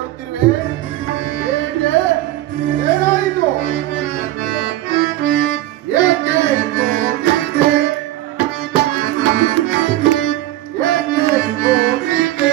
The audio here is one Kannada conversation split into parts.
ಹೇಳುತ್ತಿರುವೆ. ಹೇಗೆ ಏನಾಯಿತು? ಏಕೆ ಹೋಗಿದ್ದೆ? ಏಕೆ ಹೋಗಿದ್ದೆ?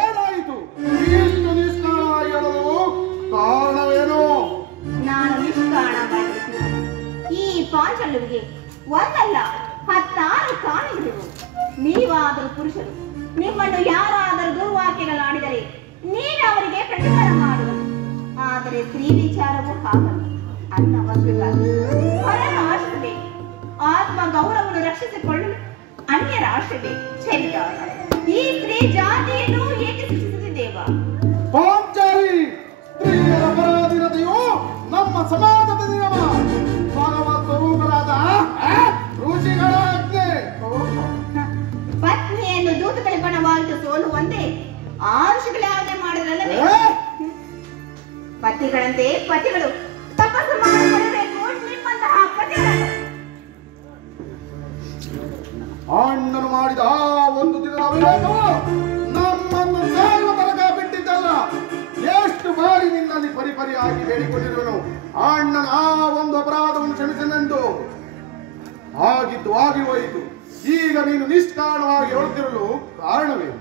ಏನಾಯಿತು? ಇಷ್ಟು ನಿಷ್ಕಾರಣವಾಗಿ ಹೇಳಲು ಕಾರಣವೇನು? ನಾನು ನಿಷ್ಕಾರಣವಾಗಿರುತ್ತೇನೆ. ಈ ಪಾಂಚಲ್ಯವಿಗೆ ಒಂದಲ್ಲ 16 ಕಾರಣಗಳಿವೆ. ನೀವಾದರೂ ಪುರುಷರು, ನಿಮ್ಮನ್ನು ಯಾರಾದರೂ ದುರ್ವಾಕ್ಯಗಳಾಡಿದರೆ ನೀನು ಅವರಿಗೆ ಪ್ರತಿಕಾರ ಮಾಡುವುದು. ಆದರೆ ಸ್ತ್ರೀ ವಿಚಾರವೂ ಹಾಗಲ್ಲ. ಅನ್ನ ವಸ್ತುಗಾಗಿ ಹೊರನ ಆಶ್ರಯ, ಆತ್ಮ ಗೌರವವನ್ನು ರಕ್ಷಿಸಿಕೊಳ್ಳಲು ಅನ್ಯರ ಆಶ್ರಯ ಚೆಲ್ಲಿದಾಗ ಈ ಸ್ತ್ರೀ ಜಾತಿಯನ್ನು ಏಕೆ ಸೃಷ್ಟಿಸಿದ್ದೇವ? ಪಾಂಚಾಲಿ, ಸ್ತ್ರೀಯರ ಪರಾಧೀನತೆಯು ನಮ್ಮ ಸಮಾಜದ ನಿಯಮ. ಭಗವತ್ ಸ್ವರೂಪರಾದ ಋಷಿಗಳ ಆಜ್ಞೆ. ಪತ್ನಿಯನ್ನು ದೂತಗಳಿಪಣವಾಯಿತು ಸೋಲುವಂತೆ ಆರುಷಿಗಳೇ ಆಜ್ಞೆ ಮಾಡಿದ್ರಲ್ಲವೇ? ಪತಿಗಳಂತೆ ಪತಿಗಳು ತಪಸ್ಸು ಮಾಡಿಕೊಳ್ಳಬೇಕು. ನಿಮ್ಮಂತಹ ಪತಿಗಳನ್ನು ಅಣ್ಣನು ಮಾಡಿದ ಆ ಒಂದು ದಿನದ ಅವಿವೇಕವು ನಮ್ಮನ್ನು ಸಾಯುವ ತನಕ ಬಿಟ್ಟಿದ್ದಲ್ಲ. ಎಷ್ಟು ಬಾರಿ ನಿನ್ನಲ್ಲಿ ಪರಿಪರಿಯಾಗಿ ಬೇಡಿಕೊಂಡಿರುವನು, ಅಣ್ಣನ ಆ ಒಂದು ಅಪರಾಧವನ್ನು ಕ್ಷಮಿಸನೆಂದು. ಆಗಿದ್ದು ಆಗಿ ಹೋಯಿತು. ಈಗ ನೀನು ನಿಷ್ಕಾರಣವಾಗಿ ಹೇಳುತ್ತಿರಲು ಕಾರಣವೇನು?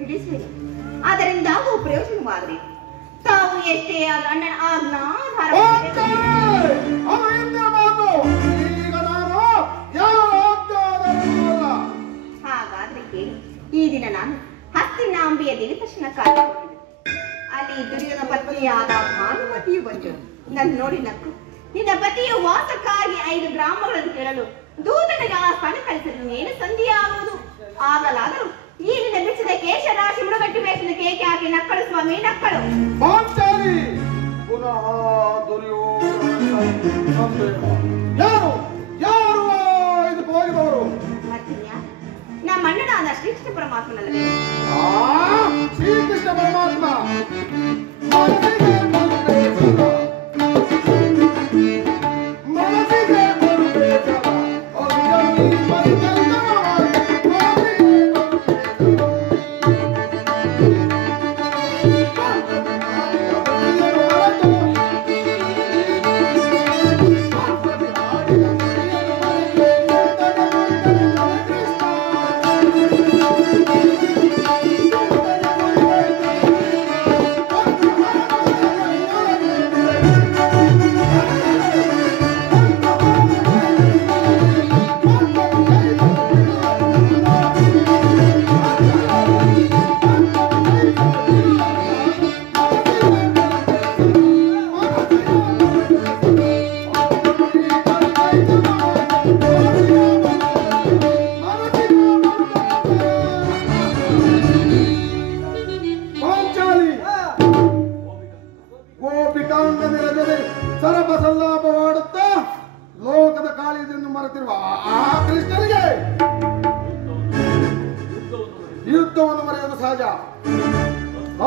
ತಿಳಿಸುವೆ. ಅದರಿಂದ ಆಗುವ ಪ್ರಯೋಜನವಾದರೆ ತಾವು ಎಷ್ಟೇ ಅಣ್ಣನ ಆಜ್ಞಾಧಾರ ಅದು ಹಿಂದಿನ ಮಾತು. ಈಗ ನಾನು ಯಾವ ಆಜ್ಞಾಧಾರವಲ್ಲ. ಹಾಗಾದ್ರೆ ಕೇಳಿ. ಈ ದಿನ ನಾನು ಹಸ್ತಿನಾಂಬಿಯ ದೇವದರ್ಶನಕ್ಕಾಗಿ ಹೋಗಿದ್ದೆ. ಅಲ್ಲಿ ದುರ್ಯೋಧನ ಪತ್ನಿಯಾದ ಭಾನುಮತಿಯು ಬಂದಳು. ನನ್ನ ನೋಡಿ ನಕ್ಕು, ನಿನ್ನ ಪತಿಯ ವಾಸಕ್ಕಾಗಿ 5 ಗ್ರಾಮಗಳನ್ನು ಕೇಳಲು ದೂತನಿಗೆ ಆ ಸ್ಥಳ ಕಳಿಸಲು ಏನು ಸಂಧಿಯಾಗುವುದು? ಆಗಲಾದರೂ ಈ ದಿನ ಬಿಚ್ಚಿದ ಕೇಶರಾಶಿ ಮುಳುಗಟ್ಟಿ ಬೇಸಿದ ಕೇಕೆ ಹಾಕಿ ನಕ್ಕಳು ಸ್ವಾಮಿ, ನಕ್ಕಳು. ಪಾಂಚಾಲಿ, ಪುನಃ ದುರ್ಯೋಧನ ಯಾರು ಯಾರು ಇದಕ್ಕೆ ಹೋಗಿದವರು? ಮತ್ತಿನ್ಯಾರು? ನಮ್ಮ ಅಣ್ಣನಾದ ಶ್ರೀಕೃಷ್ಣ ಪರಮಾತ್ಮನಲ್ಲವೇ? ಶ್ರೀಕೃಷ್ಣ ಪರಮಾತ್ಮ ಸರಬಸಲ್ಲಾಪವಾಡುತ್ತಾ ಲೋಕದ ಕಾಳಿಯನ್ನು ಮರೆತಿರುವ ಆ ಕೃಷ್ಣನಿಗೆ ಯುದ್ಧವನ್ನು ಮರೆಯುವುದು ಸಹಜ.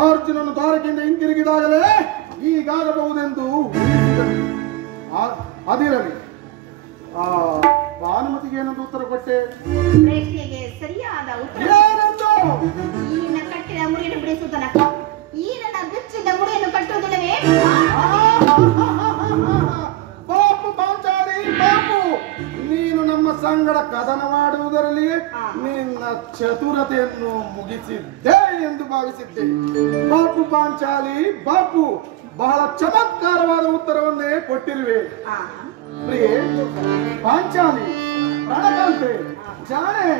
ಅರ್ಜುನನು ದ್ವಾರಕೆಯಿಂದ ಹಿಂತಿರುಗಿದಾಗಲೇ ಹೀಗಾಗಬಹುದೆಂದು ಅದಿರಲಿ. ಭಾನುಮತಿಗೆ ಏನೊಂದು ಉತ್ತರ ಕೊಟ್ಟೆ? ಪ್ರಶ್ನೆಗೆ ಸರಿಯಾದ ಉತ್ತರ ಏನಂದು? ಈ ನಿನ್ನ ಕಟ್ಟಿದ ಮುಡಿಯನ್ನು ಬಿಡಿಸುವುದನಕ್ಕ ಈ ನನ್ನ ಬಿಚ್ಚಿದ ಮುಡಿಯನ್ನು ಕಟ್ಟುವುದಿಲ್ಲವೇ? ಬಾಪು ಪಾಂಚಾಲಿ ಬಾಪು, ನೀನು ನಮ್ಮ ಸಂಗಡ ಕದನ ಮಾಡುವುದರಲ್ಲಿ ನಿನ್ನ ಚತುರತೆಯನ್ನು ಮುಗಿಸಿದ್ದೆ ಎಂದು ಭಾವಿಸಿದ್ದೆ. ಬಾಪು ಪಾಂಚಾಲಿ ಬಾಪು, ಬಹಳ ಚಮತ್ಕಾರವಾದ ಉತ್ತರವನ್ನೇ ಕೊಟ್ಟಿರುವೆ. ಪ್ರಿಯೆ ಪಾಂಚಾಲಿ, ಪ್ರಣಕಾಂತೆ, ಜಾಣೆ.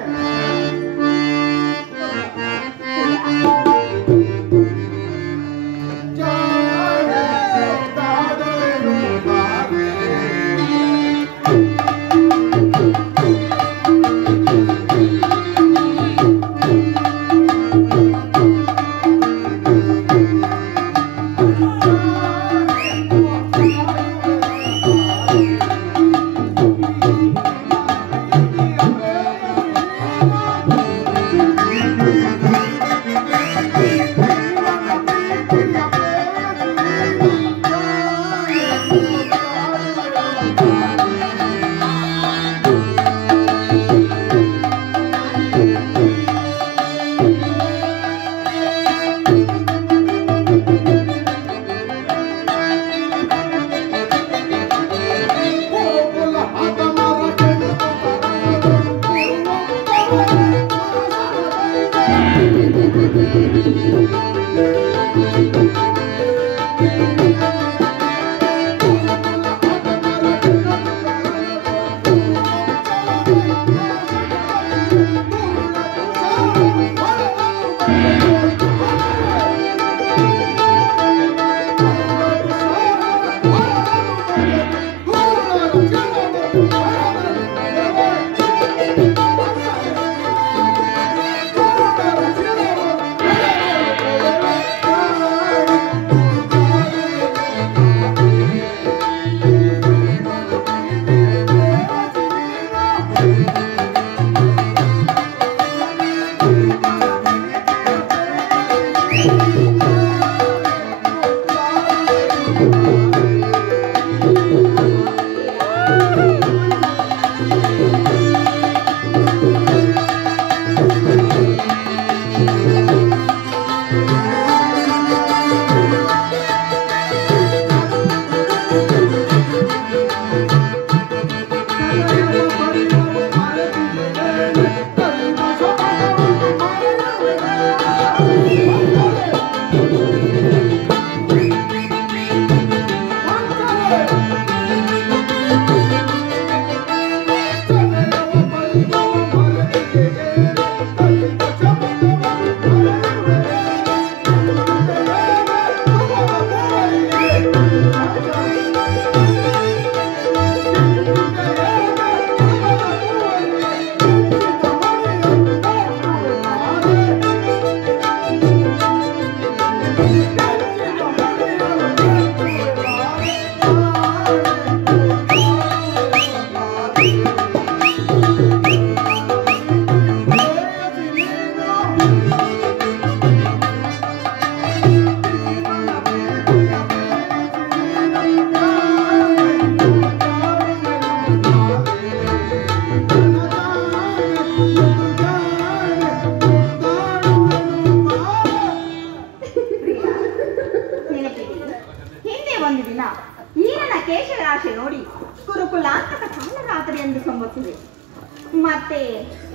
ಮತ್ತೆ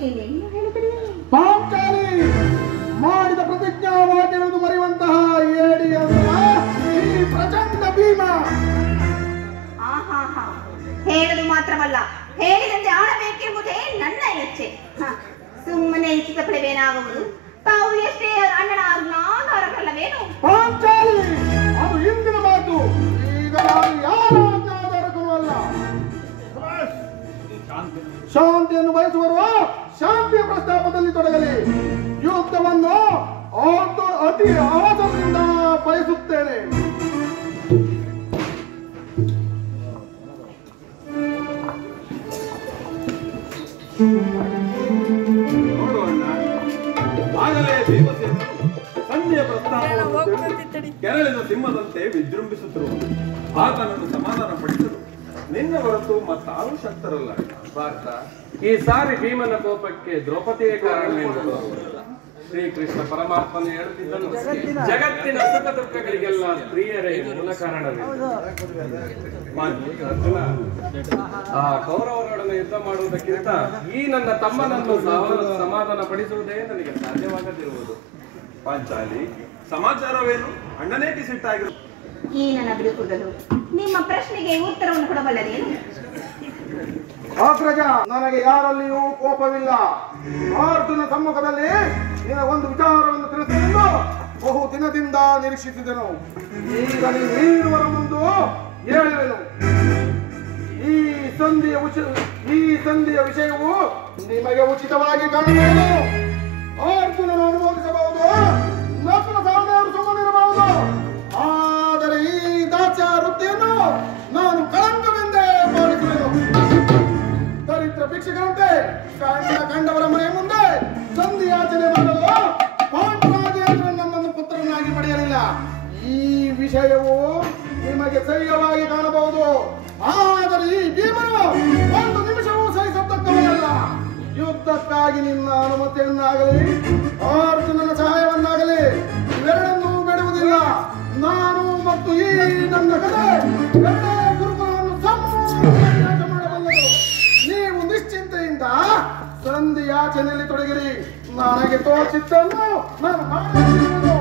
ಇನ್ನೇನು ಹೇಳಿದ್ರಿ? ಪಾಂಚಾಲಿ ಮಾಡಿದ ಪ್ರತಿಜ್ಞಾವಾಕ್ಯಗಳನ್ನು ಮರೆಯುವಂತಹ ಏಡಿಯಲ್ಲ ಈ ಪ್ರಚಂಡ ಭೀಮ. ಹೇಳಲು ಮಾತ್ರವಲ್ಲ, ಹೇಳಿದಂತೆ ಆಡಬೇಕೆಂಬುದೇ ನನ್ನ ಇಚ್ಛೆ. ಸುಮ್ಮನೆ ಇಚ್ಛಿತ ಪಡೆವೇನಾಗುವುದು? ತಾವು ಎಷ್ಟೇ ಅಣ್ಣನ ಆಜ್ಞಾಧಾರಕಲ್ಲವೇನು? ಪಾಂಚಾಲಿ, ಅದು ಹಿಂದಿನ ಮಾತು. ಈಗ ನಾನು ಯಾರ ಆಜ್ಞಾಧಾರಕನೂ ಅಲ್ಲ. ಶಾಂತಿಯನ್ನು ಬಯಸುವರು ಶಾಂತಿಯ ಪ್ರಸ್ತಾಪದಲ್ಲಿ ತೊಡಗಲಿ. ಯುದ್ಧವನ್ನು ಅತಿ ಅವಸರದಿಂದ ಬಯಸುತ್ತೇನೆ. ನೋಡೋಣ, ಆಗಲೇ ದೇವತೆಯನ್ನು ಸಂಜೆಯ ಪ್ರಸ್ತಾಪವನ್ನು ಕೆರಳಿದ ಸಿಂಹದಂತೆ ವಿಜೃಂಭಿಸುತ್ತಿರುವ ಆತನನ್ನು ಸಮಾಧಾನ ಪಡಿಸಲು ನಿನ್ನ ಹೊರತು ಮತ್ತಾರೂ ಶಕ್ತರಲ್ಲ. ಭಾರತ ಈ ಸಾರಿ ಭೀಮನ ಕೋಪಕ್ಕೆ ದ್ರೌಪದಿಯೇ ಕಾರಣವೆಂದು ತೋರುವುದಿಲ್ಲ. ಶ್ರೀಕೃಷ್ಣ ಪರಮಾತ್ಮನು ಹೇಳುತ್ತಿದ್ದನು, ಜಗತ್ತಿನ ಸುಖ ದುಃಖಗಳಿಗೆಲ್ಲ ಸ್ತ್ರೀಯರೇ ಮೂಲ ಕಾರಣವೇ. ಅರ್ಜುನ, ಆ ಕೌರವರೊಡನೆ ಯುದ್ಧ ಮಾಡುವುದಕ್ಕಿಂತ ಈ ನನ್ನ ತಮ್ಮನನ್ನು ಸಮಾಧಾನ ಪಡಿಸುವುದೇ ನನಗೆ ಸಾಧ್ಯವಾಗದಿರುವುದು. ಪಾಂಚಾಲಿ, ಸಮಾಚಾರವೇನು? ಅಣ್ಣನೇಕೆ ಸಿಟ್ಟಾಗಿರು? ಈ ನನ್ನ ಬಿಡುಕುಗಳು ನಿಮ್ಮ ಪ್ರಶ್ನೆಗೆ ಉತ್ತರವನ್ನು ಕೊಡಬಲ್ಲದೇನು? ಅಗ್ರಜ, ನನಗೆ ಯಾರಲ್ಲಿಯೂ ಕೋಪವಿಲ್ಲ. ಅರ್ಜುನ ಸಮ್ಮುಖದಲ್ಲಿ ನಿನ್ನ ಒಂದು ವಿಚಾರವನ್ನು ತಿಳಿಸಲೆಂದು ಬಹು ದಿನದಿಂದ ನಿರೀಕ್ಷಿಸಿದೆನು. ಈಗ ನೀರುವರ ಮುಂದೆ ಹೇಳುವೆನು. ಈ ಸಂಧಿಯ ವಿಷಯವು ನಿಮಗೆ ಉಚಿತವಾಗಿ ಕಾಣಬಹುದು. ಅರ್ಜುನನು ಅನುಮೋದಿಸಬಹುದು, ನಕಲ ಸಾಧನೆಯವರು ಸುಮ್ಮನಿರಬಹುದು. ಆದರೆ ಈ ದಾಸ್ಯ ವೃತ್ತಿಯನ್ನು ನಾನು ಕಳಂಕವೆಂದೇ ಭಾವಿಸುವೆನು. ದರಿದ್ರ ಭಿಕ್ಷಕರಂತೆ ಕಂಡವರ ಮನೆಯ ಮುಂದೆ ಸಂಧಿ ಯಾಚನೆ ಮಾಡಲು ಪಾಂಡರಾಜೇಂದ್ರ ನಮ್ಮನ್ನು ಪುತ್ರನಾಗಿ ಪಡೆಯಲಿಲ್ಲ. ಈ ವಿಷಯವು ನಿಮಗೆ ಸಹ್ಯವಾಗಿ ಕಾಣಬಹುದು. ಆದರೆ ಈ ಭೀಮನು ಒಂದು ನಿಮಿಷವೂ ಸಹಿಸತಕ್ಕವನಲ್ಲ. ಯುದ್ಧಕ್ಕಾಗಿ ನಿನ್ನ ಅನುಮತಿಯನ್ನಾಗಲಿ ಅರ್ಜುನನ ಸಹಾಯವನ್ನಾಗಲಿ ಇವೆರಡನ್ನೂ ಬಿಡುವುದಿಲ್ಲ. ನಾನು ಮತ್ತು ಈ ನನ್ನ ಕಥೆ ಎರಡೇ ಗುರುಕುಲವನ್ನು ಸಂಪೂರ್ಣ ಮಾಡಬಲ್ಲದು. ನೀವು ನಿಶ್ಚಿಂತೆಯಿಂದ ಸಂಧಿ ಯಾಚನೆಯಲ್ಲಿ ತೊಡಗಿರಿ. ನನಗೆ ತೋಚಿದ್ದನ್ನು ನಾನು ಮಾಡುತ್ತಿರುವುದು.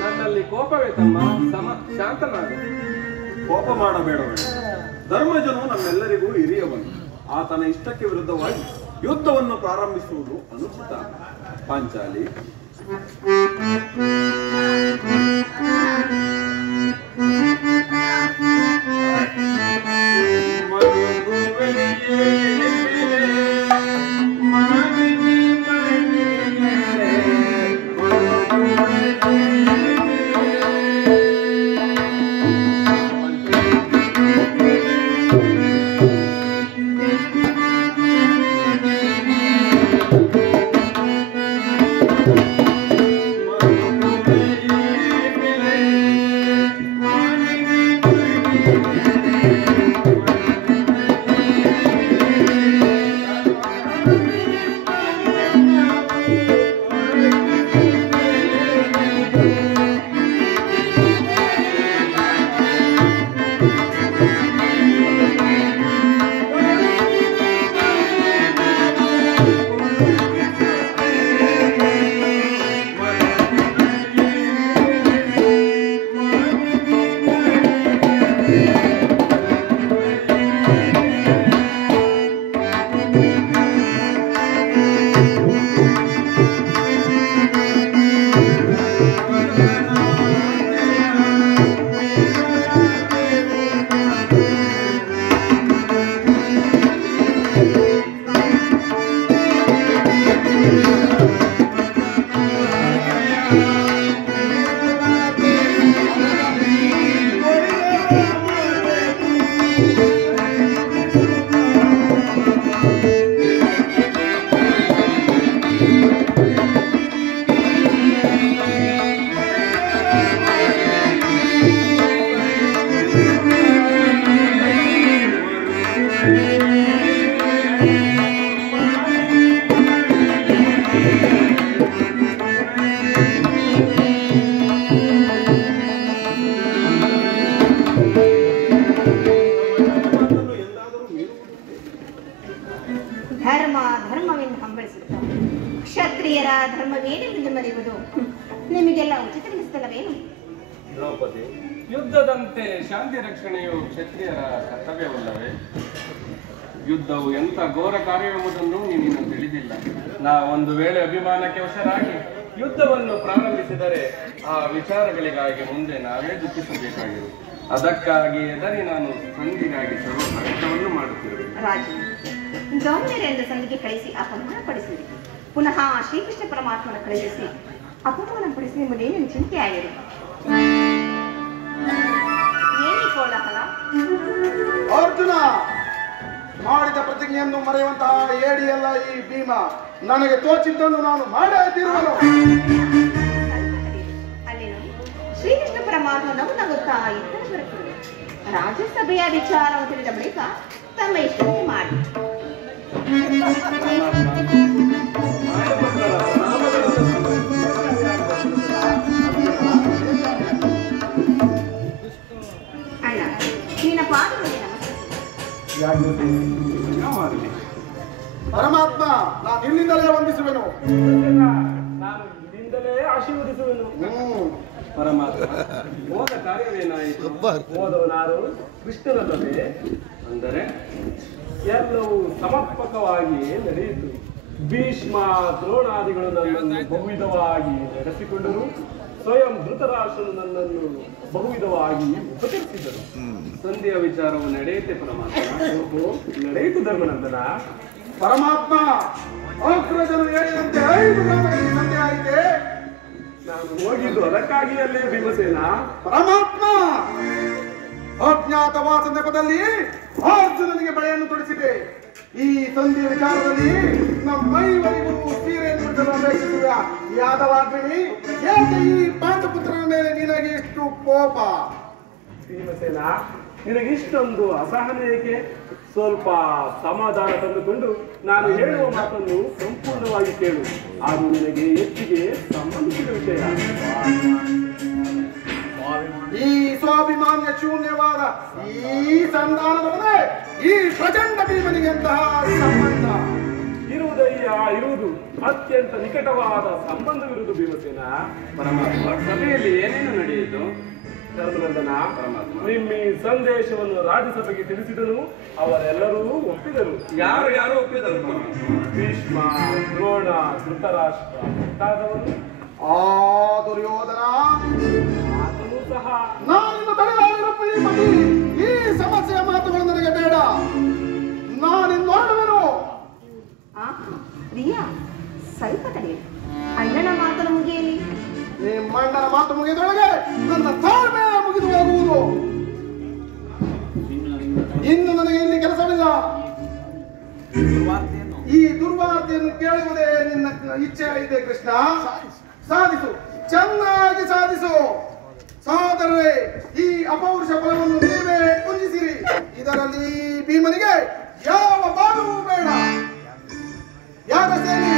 ನನ್ನಲ್ಲಿ ಕೋಪವೇ ತಮ್ಮ, ಶಾಂತನಾಗ. ಕೋಪ ಮಾಡಬೇಡವೇ. ಧರ್ಮಜನು ನಮ್ಮೆಲ್ಲರಿಗೂ ಹಿರಿಯವನು. ಆತನ ಇಷ್ಟಕ್ಕೆ ವಿರುದ್ಧವಾಗಿ ಯುದ್ಧವನ್ನು ಪ್ರಾರಂಭಿಸುವುದು ಅನುಚಿತ. Panchali, Thank you. ಕ್ಷತ್ರಿಯರ ಧರ್ಮವೇನೆಂದು ಮರೆಯುವುದು ನಿಮಗೆಲ್ಲ ಉಚಿತವೆನಿಸ್ತಲ್ಲವೇನು? ದ್ರೌಪದಿ, ಯುದ್ಧದಂತೆ ಶಾಂತಿ ರಕ್ಷಣೆಯು ಕ್ಷತ್ರಿಯರ ಕರ್ತವ್ಯವಲ್ಲವೇ? ಯುದ್ಧವು ಎಂಥ ಘೋರ ಕಾರ್ಯವೆಂಬುದನ್ನು ನೀನು ತಿಳಿದಿಲ್ಲ. ನಾ ಒಂದು ವೇಳೆ ಅಭಿಮಾನಕ್ಕೆ ವಶರಾಗಿ ಯುದ್ಧವನ್ನು ಪ್ರಾರಂಭಿಸಿದರೆ ಆ ವಿಚಾರಗಳಿಗಾಗಿ ಮುಂದೆ ನಾವೇ ದುಃಖಿಸಬೇಕಾಗಿರುವುದು. ಅದಕ್ಕಾಗಿ ಎದರಿ ನಾನು ಸಂಧಿಗಾಗಿ ಸರ್ವ ಪ್ರಯತ್ನವನ್ನು ಮಾಡುತ್ತಿರುವೆ. ರಾಜ, ಗೌರ್ಯರೆಂದು ಸಂಧಿಗೆ ಕಳಿಸಿ ಅಪಮಾನಪಡಿಸಿದೆ. ಪುನಃ ಶ್ರೀಕೃಷ್ಣ ಪರಮಾತ್ಮನ ಕಳಿಸಿ ಅಪಮಾನಪಡಿಸಿ ಎಂಬುದೇನೇನು ಚಿಂತೆ ಆಗಿದೆ? ಏನೇ ಕೋಲಾಹಲ? ಅರ್ಜುನ, ಮಾಡಿದ ಪ್ರತಿಜ್ಞೆಯನ್ನು ಮರೆಯುವಂತಹ ಏಡಿಯಲ್ಲ ಈ ಭೀಮ. ನನಗೆ ತೋಚಿದ್ದನ್ನು ನಾನು ಮಾಡೇ ತೀರುವನು. ಅಲ್ಲೇನು ಶ್ರೀಕೃಷ್ಣ ಪರಮಾತ್ಮ ನಗುತ್ತಾ ಇತರ ಬರುತ್ತದೆ. ರಾಜ್ಯಸಭೆಯ ವಿಚಾರವನ್ನು ತಿಳಿದ ಬಳಿಕ ತಮ್ಮ ಇಷ್ಟಕ್ಕೆ ಮಾಡಿ. ಅಣ್ಣ, ನಿನ್ನ ಪಾದಗಳಿಗೆ ಪರಮಾತ್ಮ, ನಾನು ಇಲ್ಲಿಂದಲೇ ವಂದಿಸುವೆನು. ನಾನು ಇಲ್ಲಿಂದಲೇ ಆಶೀರ್ವದಿಸುವೆನು. ಪರಮಾತ್ಮ, ಹೋದ ಕಾರ್ಯವೇನಾಯಿತು? ಹೋದವನಾರು ಕೃಷ್ಣನಲ್ಲವೇ? ಅಂದರೆ ಎಲ್ಲವೂ ಸಮರ್ಪಕವಾಗಿಯೇ ನಡೆಯಿತು. ಭೀಷ್ಮ ದ್ರೋಣಾದಿಗಳು ನನ್ನನ್ನು ಬಹುವಿಧವಾಗಿ ನಡೆಸಿಕೊಂಡರು. ಸ್ವಯಂ ಧೃತರಾಷ್ಟ್ರನು ನನ್ನನ್ನು ಬಹುವಿಧವಾಗಿ ಉಪಚರಿಸಿದರು. ಸಂಧಿಯ ವಿಚಾರವು ನಡೆಯುತ್ತೆ ಪರಮಾತ್ಮ. ನಡೆಯಿತು ಧರ್ಮನಂದನ. ಪರಮಾತ್ಮ, ಅಗ್ರಜನು ಹೇಳಿದಂತೆ 5 ಗ್ರಾಮಗಳಿಗೆ ಸಂಧಿ ಆಯಿತೆ. ನಾನು ಹೋಗಿದ್ದು ಅದಕ್ಕಾಗಿಯಲ್ಲೇ ಭೀಮಸೇನ. ಪರಮಾತ್ಮ, ಅಜ್ಞಾತವಾಸ ನೆಪದಲ್ಲಿ ಅರ್ಜುನನಿಗೆ ಬಳೆಯನ್ನು ತೊಡಿಸಿದೆ. ಈ ಸಂಧಿಯ ವಿಚಾರದಲ್ಲಿ ನಮ್ಮೈವರಿಗೂ ಸೀರೆಯನ್ನು ಬಿಡಲು ಅಪೇಕ್ಷಿಸುವ ಯಾದವಾಗ್ನಿ, ಏಕೆ ಈ ಪಾಂಡುಪುತ್ರನ ಮೇಲೆ ನಿನಗೆ ಇಷ್ಟು ಕೋಪ? ಭೀಮಸೇನ, ನಿನಗಿಷ್ಟೊಂದು ಅಸಹನೆ ಏಕೆ? ಸ್ವಲ್ಪ ಸಮಾಧಾನ ತಂದುಕೊಂಡು ನಾನು ಹೇಳುವ ಮಾತನ್ನು ಸಂಪೂರ್ಣವಾಗಿ ಕೇಳು. ಅದು ನಿನಗೆ ಹೆಚ್ಚಿಗೆ ಸಂಬಂಧಿಸಿದ ವಿಷಯ. ಈ ಸ್ವಾಭಿಮಾನ್ಯ ಶೂನ್ಯವಾದ ಈ ಸಂಧಾನದೊಡನೆ ಈ ಪ್ರಚಂಡ ಭೀಮನಿಗೆ ಎಂತಹ ಸಂಬಂಧ ಇರುವುದಯ್ಯ, ಇರುವುದು ಅತ್ಯಂತ ನಿಕಟವಾದ ಸಂಬಂಧವಿರುವುದು ಭೀಮಸೇನ. ಪರಮಾತ್ಮ, ಸಭೆಯಲ್ಲಿ ಏನೇನು ನಡೆಯಿತು? ಧರ್ಮನಂದನ, ನಿಮ್ಮ ಈ ಸಂದೇಶವನ್ನು ರಾಜ್ಯಸಭೆಗೆ ತಿಳಿಸಿದನು. ಅವರೆಲ್ಲರೂ ಒಪ್ಪಿದರು. ಯಾರು ಒಪ್ಪಿದರು? ಭೀಷ್ಮ, ದ್ರೋಣ, ಧೃತರಾಷ್ಟ್ರ ಮುಂತಾದವರು. ಆ ದುರ್ಯೋಧನ, ಆತನೂ ಸಹ. ನಾನಿನ್ನು ತಡೆದಾಗಿರೋ ಪ್ರೀತಿ, ಈ ಸಮಸ್ಯೆಯ ಮಾತುಗಳು ನನಗೆ ಬೇಡ. ನಾನಿನ್ನೋಡುವೆನು. ಪ್ರಿಯಾ, ಸ್ವಲ್ಪ ತಡೆಯಿರಿ. ಅಣ್ಣನ ಮಾತನ್ನು ಮುಗಿಯಲಿ. ನಿಮ್ಮಣ್ಣನ ಮಾತು ಮುಗಿದೊಳಗೆ ನನ್ನ ತಾಳ್ಮೆ ಮುಗಿದು ಹೋಗುವುದು. ಇನ್ನು ನನಗೆ ಇಲ್ಲಿ ಕೆಲಸವಿಲ್ಲ. ಈ ದುರ್ವಾರ್ತೆಯನ್ನು ಕೇಳುವುದೇ ನಿನ್ನ ಇಚ್ಛೆ ಇದೆ ಕೃಷ್ಣ. ಸಾಧಿಸು, ಚೆನ್ನಾಗಿ ಸಾಧಿಸು. ಸಹೋದರರೇ, ಈ ಅಪೌರುಷ ಫಲವನ್ನು ನೀವೇ ಪುಂಜಿಸಿರಿ. ಇದರಲ್ಲಿ ಭೀಮನಿಗೆ ಯಾವ ಭಾಗವೂ ಬೇಡ. ಯಾರ ಸೇರಿ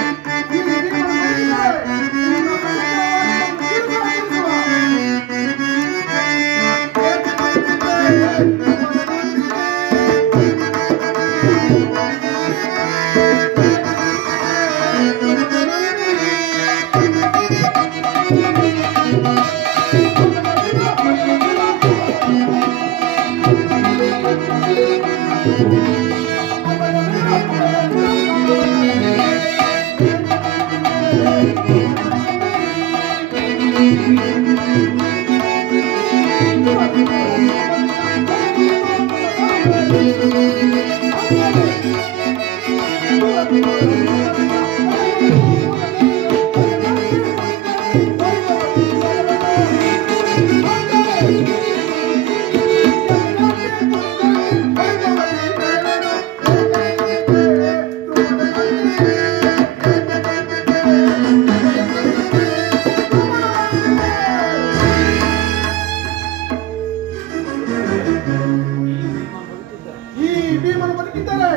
ಈ ಭೀಮನು ಬದುಕಿದ್ದರೆ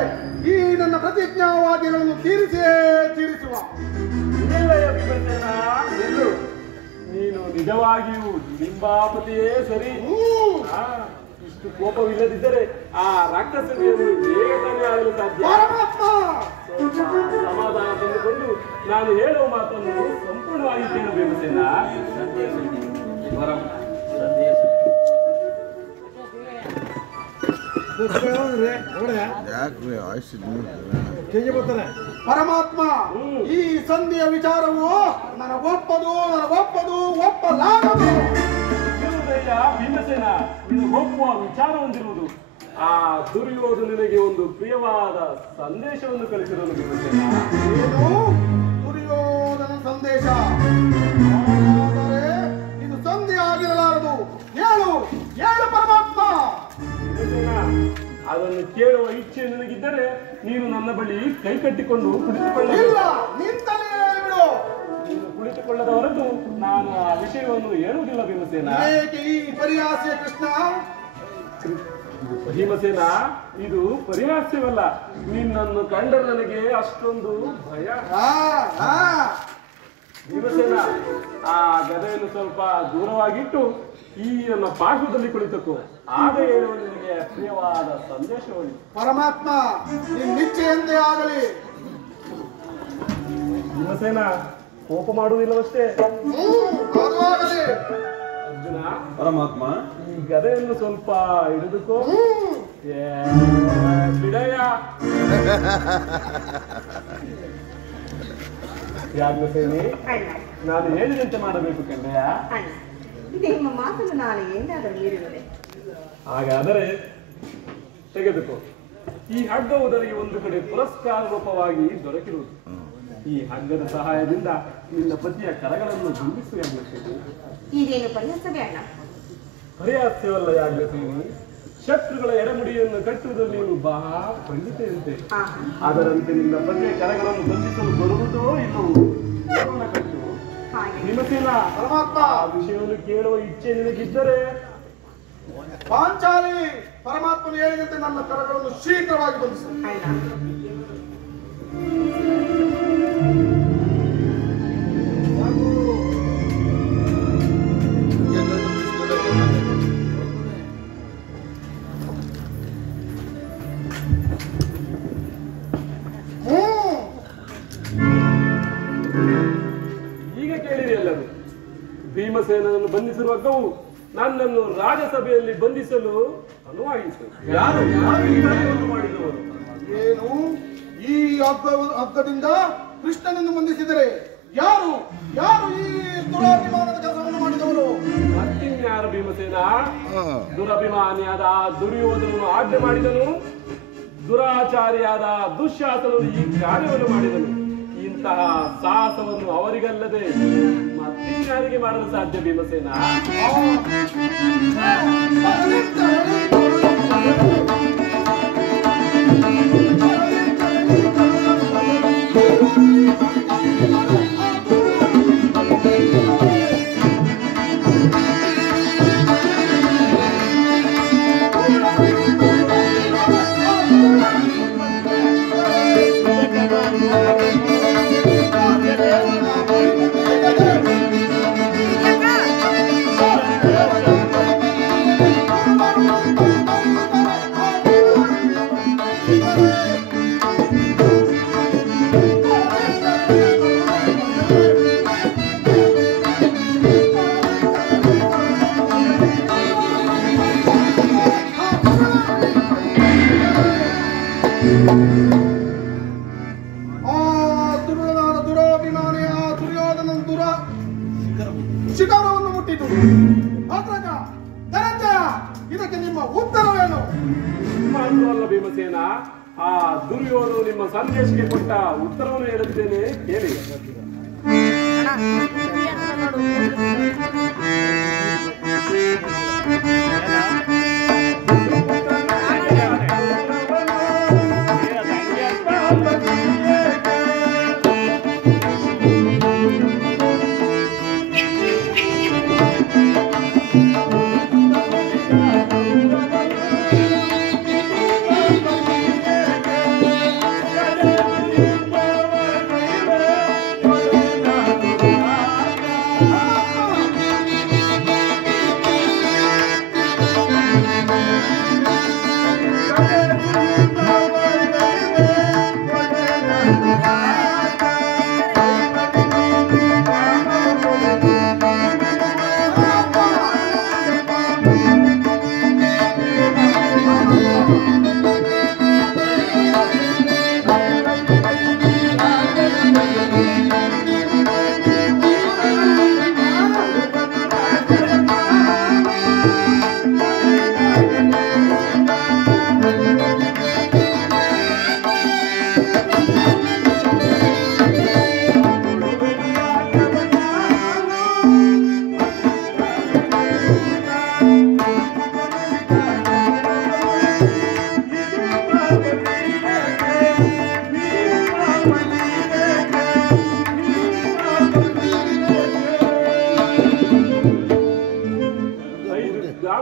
ಈ ನನ್ನ ಪ್ರತಿಜ್ಞಾವಾಕ್ಯಗಳನ್ನು ತೀರಿಸುವ. ನೀನು ನಿಜವಾಗಿಯೂ ಲಿಂಬಾಪತಿಯೇ ಸರಿ. ಇಷ್ಟು ಕೋಪವಿಲ್ಲದಿದ್ದರೆ ಆ ರಾಕ್ಷಸನಿಯನ್ನು ಹೇಗೆ ತಾನೇ ಆಗಲು ಸಾಧ್ಯ? ಪರಮಾತ್ಮ, ಸಮಾಧಾನ ತಂದುಕೊಂಡು ನಾನು ಹೇಳುವ ಮಾತನ್ನು ಸಂಪೂರ್ಣವಾಗಿ ಕೇಳಬೇಕು ಸೇನ. ಪರಮಾತ್ಮ, ಈ ಸಂಧಿಯ ವಿಚಾರವು ನನಗೊಪ್ಪದು ಒಪ್ಪಲಾಗದು. ಭೀಮಸೇನ, ಇದು ಒಪ್ಪುವ ವಿಚಾರ ಹೊಂದಿರುವುದು. ಆ ದುರ್ಯೋಧನನಿಗೆ ಒಂದು ಪ್ರಿಯವಾದ ಸಂದೇಶವನ್ನು ಕಳಿಸಿರೋದು ಭೀಮಸೇನ. ಏನು ದುರ್ಯೋಧನ ಸಂದೇಶ? ಹಾಗಾದರೆ ಇದು ಸಂಧಿ ಆಗಿರಲಾರದು. ಹೇಳು ಪರಮಾತ್ಮ. ಭೀಮಸೇನ, ಅದನ್ನು ಕೇಳುವ ಇಚ್ಛೆ ನಿನಗಿದ್ದರೆ ನೀನು ನನ್ನ ಬಳಿ ಕೈ ಕಟ್ಟಿಕೊಂಡು ಕುಳಿತುಕೊಳ್ಳ. ನಿಂತಲೇ ಹೇಳಿಬಿಡು. ನೀನು ಕುಳಿತುಕೊಳ್ಳದ ಹೊರತು ನಾನು ಆ ವಿಷಯವನ್ನು ಹೇಳುವುದಿಲ್ಲ ಭೀಮಸೇನ. ಏಕೆ ಈ ಪರಿಹಾಸ್ಯ ಕೃಷ್ಣ? ಭೀಮಸೇನ, ಇದು ಪರಿಹಾಸ್ಯವಲ್ಲ. ನಿನ್ನನ್ನು ಕಂಡರೆ ನನಗೆ ಅಷ್ಟೊಂದು ಭಯ. ಭೀಮಸೇನ, ಆ ಗದೆಯನ್ನು ಸ್ವಲ್ಪ ದೂರವಾಗಿಟ್ಟು ಈ ನನ್ನ ಪಾರ್ಶ್ವದಲ್ಲಿ ಕುಳಿತಕ್ಕೋ. ಆಗ ಹೇಳುವ ನಿನಗೆ ಪ್ರಿಯವಾದ ಸಂದೇಶವನ್ನು. ಪರಮಾತ್ಮ, ನಿಶ್ಚಯಂತೆ ಆಗಲಿ. ಭೀಮಸೇನ, ಕೋಪ ಮಾಡುವುದಿಲ್ಲವಷ್ಟೇ. ಆಗಲಿ. ಅರ್ಜುನ, ಪರಮಾತ್ಮ, ಈ ಗದೆಯನ್ನು ಸ್ವಲ್ಪ ಹಿಡಿದುಕೋ. ಬಿಡಯ್ಯ. ಯಾಜ್ಞಸೇನಿ, ಅಣ್ಣ ನಾನು ಹೇಳಿದಂತೆ ಮಾಡಬೇಕು ಕಣ್ಣಯ್ಯ. ಅಣ್ಣ, ನಿಮ್ಮ ಮಾತನ್ನು ನಾನು ಎಂದಾದರೂ ಮೀರಿರುವೆ? ಹಾಗಾದರೆ ತೆಗೆದುಕೋ. ಈ ಹಗ್ಗವು ನನಗೆ ಒಂದು ಕಡೆ ಪುರಸ್ಕಾರ ರೂಪವಾಗಿ ದೊರಕಿರುವುದು. ಈ ಹಗ್ಗದ ಸಹಾಯದಿಂದ ನಿನ್ನ ಪತಿಯ ಕರಗಳನ್ನು ಬಂಧಿಸುವ. ಇದೇನು ಪರಿಹಾಸವೇ ಅಣ್ಣ? ಪರಿಹಾಸ್ಯವಲ್ಲ ಯಾಜ್ಞಸೇನಿ. ಶತ್ರುಗಳ ಎಡಮುಡಿಯನ್ನು ಕಟ್ಟುವುದಲ್ಲಿ ನೀನು ಬಹಳ ಪಂಡಿತ ಇರುತ್ತೆ. ಅದರಂತೆ ನಿನ್ನ ಪತಿಯ ಕರಗಳನ್ನು ಬಂಧಿಸಲು ಬರುವುದೋ ಇಲ್ಲವೋ ಕಟ್ಟು. ಭೀಮಸೇನ, ಪರಮಾತ್ಮ, ಆ ವಿಷಯವನ್ನು ಕೇಳುವ ಇಚ್ಛೆ ನಿನಗಿದ್ದರೆ ಪಾಂಚಾಲಿ, ಪರಮಾತ್ಮನು ಹೇಳಿದಂತೆ ನನ್ನ ಕರಗಳನ್ನು ಶೀಘ್ರವಾಗಿ ಬಂಧಿಸು. ಈಗ ಕೇಳಿರಿ ಎಲ್ಲರೂ. ಭೀಮಸೇನನ್ನು ಬಂಧಿಸಿರುವ ಹಗ್ಗವು ನನ್ನನ್ನು ರಾಜಸಭೆಯಲ್ಲಿ ಬಂಧಿಸಲು ಅನುವಾಗಿತ್ತು. ಯಾರು ಈ ಕಾರ್ಯವನ್ನು ಮಾಡಿದವರು? ಏನು ಈ ಹಗ್ಗದಿಂದ ಕೃಷ್ಣನನ್ನು ಬಂಧಿಸಿದರೆ ಯಾರು ಈ ದುರಾಭಿಮಾನದ ಕೆಲಸವನ್ನು ಮಾಡಿದವರು? ಮತ್ತಿನ್ಯಾರು ಭೀಮಸೇನ? ದುರಭಿಮಾನಿಯಾದ ದುರ್ಯೋಧನನು ಆಜ್ಞೆ ಮಾಡಿದನು. ದುರಾಚಾರಿಯಾದ ದುಶ್ಯಾಸನನು ಈ ಕಾರ್ಯವನ್ನು ಮಾಡಿದನು. ಇಂತಹ ಸಾಹಸವನ್ನು ಅವರಿಗಲ್ಲದೆ ಮತ್ತಿನ್ಯಾರಿಗೆ ಮಾಡಲು ಸಾಧ್ಯ ಭೀಮಸೇನ? ದುರಾಭಿಮಾನಿಯ ದುರ್ಯೋಧನ ಶಿಖರವನ್ನು ಮುಟ್ಟಿತು. ಅಗ್ರಜ, ಧನಂಜಯ, ಇದಕ್ಕೆ ನಿಮ್ಮ ಉತ್ತರವೇನು? ಮಾತ್ರವಲ್ಲ ಭೀಮಸೇನ, ಆ ದುರ್ಯೋಧನ ನಿಮ್ಮ ಸಂದೇಶಕ್ಕೆ ಕೊಟ್ಟ ಉತ್ತರವನ್ನು ಹೇಳುತ್ತೇನೆ ಕೇಳಿ.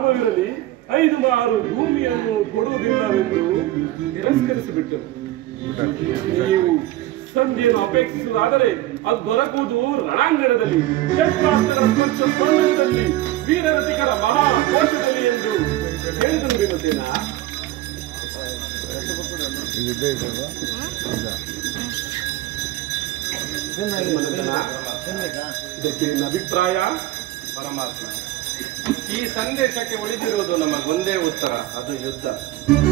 ಲಾಭವಿರಲಿ 5 ಮಾರು ಭೂಮಿಯನ್ನು ಕೊಡುವುದಿಲ್ಲವೆಂದು ತಿರಸ್ಕರಿಸಿಬಿಟ್ಟರು. ನೀವು ಸಂಧಿಯನ್ನು ಅಪೇಕ್ಷಿಸುವುದಾದರೆ ಅದು ದೊರಕುವುದು ರಣಾಂಗಣದಲ್ಲಿ, ಶಸ್ತ್ರಾಸ್ತ್ರಗಳ ಸ್ಪರ್ಶದಲ್ಲಿ, ವೀರರತಿಕರ ಮಹಾಕೋಶದಲ್ಲಿ ಎಂದು ಹೇಳಿದನು ಭೀಮಸೇನ. ಇದಕ್ಕೆ ನನ್ನ ಅಭಿಪ್ರಾಯ. ಪರಮಾತ್ಮ, ಈ ಸಂದೇಶಕ್ಕೆ ಉಳಿದಿರುವುದು ನಮಗೊಂದೇ ಉತ್ತರ, ಅದು ಯುದ್ಧ.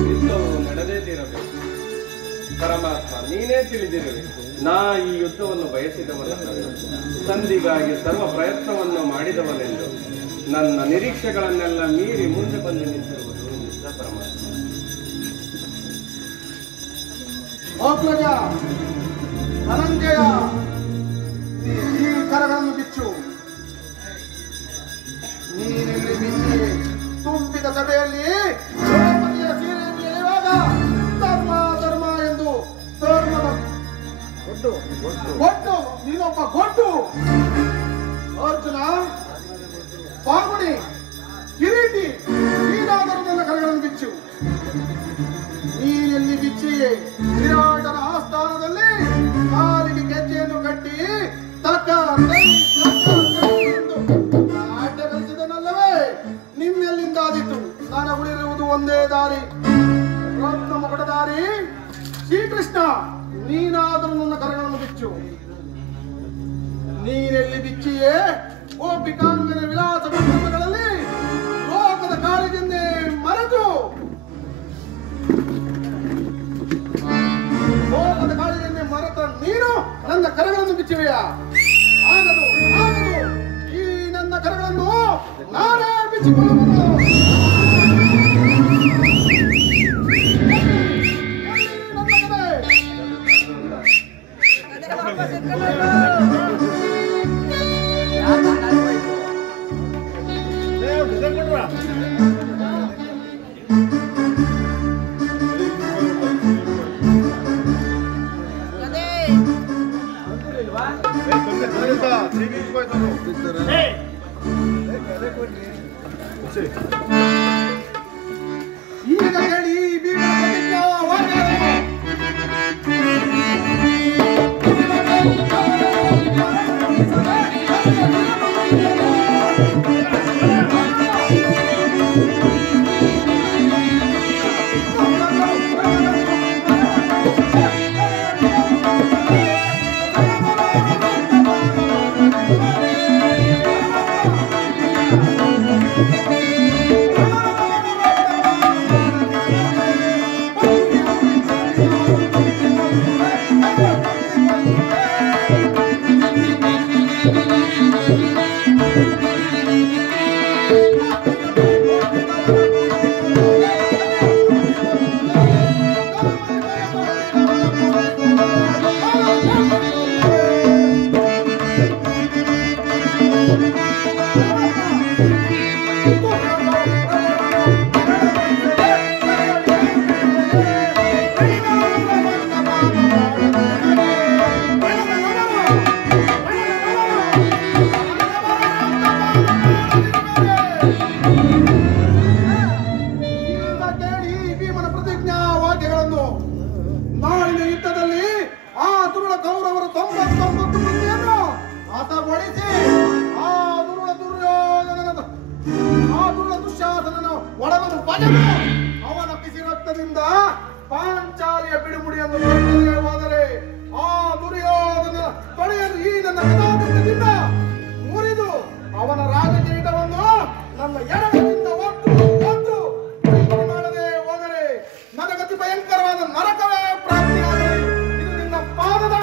ಯುದ್ಧವು ನಡೆದೇ ತೀರಬೇಕು. ಪರಮಾತ್ಮ, ನೀನೇ ತಿಳಿದಿರುವೆ, ನಾ ಈ ಯುದ್ಧವನ್ನು ಬಯಸಿದವನಲ್ಲ, ಸಂಧಿಗಾಗಿ ಸರ್ವ ಪ್ರಯತ್ನವನ್ನು ಮಾಡಿದವನೆಂದು. ನನ್ನ ನಿರೀಕ್ಷೆಗಳನ್ನೆಲ್ಲ ಮೀರಿ ಮುಂದೆ ಬಂದು ನಿಂತಿರುವುದು ನಿಜ ಪರಮಾತ್ಮ. ಅಗ್ರಜ ಧನಂಜಯ, ಈ ಕರಗಳನ್ನು ಬಿಚ್ಚು. ನೀನೆಲ್ಲಿ ಬಿಚ್ಚಿ ತುಂಬಿದ ಸಭೆಯಲ್ಲಿ ದ್ರೌಪದಿಯ ಸೀರೆಯನ್ನು ಎಳೆಯುವಾಗ ಧರ್ಮ ಧರ್ಮ ಎಂದು ಧರ್ಮದ ಗೊಟ್ಟು, ನೀನೊಬ್ಬ ಗೊಟ್ಟು. ಅರ್ಜುನ, ಪಾಲ್ಗುಣಿ, ಕಿರೀಟಿ, ನೀನಾದರೂ ನನ್ನ ಕರಗಳನ್ನು ಬಿಚ್ಚು. ನೀನೆಲ್ಲಿ ಬಿಚ್ಚಿ ವಿರಾಟನ ಆಸ್ಥಾನದಲ್ಲಿ ಕಾಲಿಗೆ ಗೆಜ್ಜೆಯನ್ನು ಕಟ್ಟಿ ತಕ್ಕ ಆಟ ಕಲಿಸಿದನಲ್ಲವೇ? ನಿಮ್ಮೆಲ್ಲಿಂದಾದೀತು? ನನಗುಳಿರುವುದು ಒಂದೇ ದಾರಿ, ರತ್ನ ಮುಕುಟ ದಾರಿ. ಶ್ರೀಕೃಷ್ಣ, ನೀನಾದರೂ ನನ್ನ ಕರಗಳನ್ನು ಬಿಚ್ಚು. ನೀನೆಲ್ಲಿ ಬಿಚ್ಚಿಯೇ ಗೋಪಿಕಾಂಗನ ವಿಲಾಸ ಮಂಟಪಗಳಲ್ಲಿ ಲೋಕದ ಕಾಳಿಗೆನ್ನೇ ಮರೆತು ಲೋಕದ ಕಾಳಿಗೆನ್ನೇ ಮರೆತ ನೀನು ನನ್ನ ಕರಗಳನ್ನು ಬಿಚ್ಚಿವೆಯಾ? ಆಗದು, ಆಗದು. ಈ ನನ್ನ ಕರಗಳನ್ನು ನಾನೇ ಬಿಚ್ಚಿಕೊಳ್ಳಬಹುದು. ಈಗ ಹೇಳಿ ಅವನ ಬಿಸಿ ರಕ್ತದಿಂದ ಪಾಂಚಾಲಿಯ ಬಿಡುಮುಡಿಯನ್ನು ಹೋದರೆ ಆ ದುರ್ಯೋಧನ ತೊಳೆಯಲು ಈ ನನ್ನ ಕಥಾದಿಂದ ಮುರಿದು ಅವನ ರಾಜಕಿರೀಟವನ್ನು ನನ್ನ ಎಡಗದಿಂದ ಒಟ್ಟು ಮಾಡದೆ ಹೋದರೆ ನನಗತಿ ಭಯಂಕರವಾದ ನರಕವೇ ಪ್ರಾಪ್ತಿಯಾಗಲಿ. ಇದು ನಿನ್ನ ಪಾದದ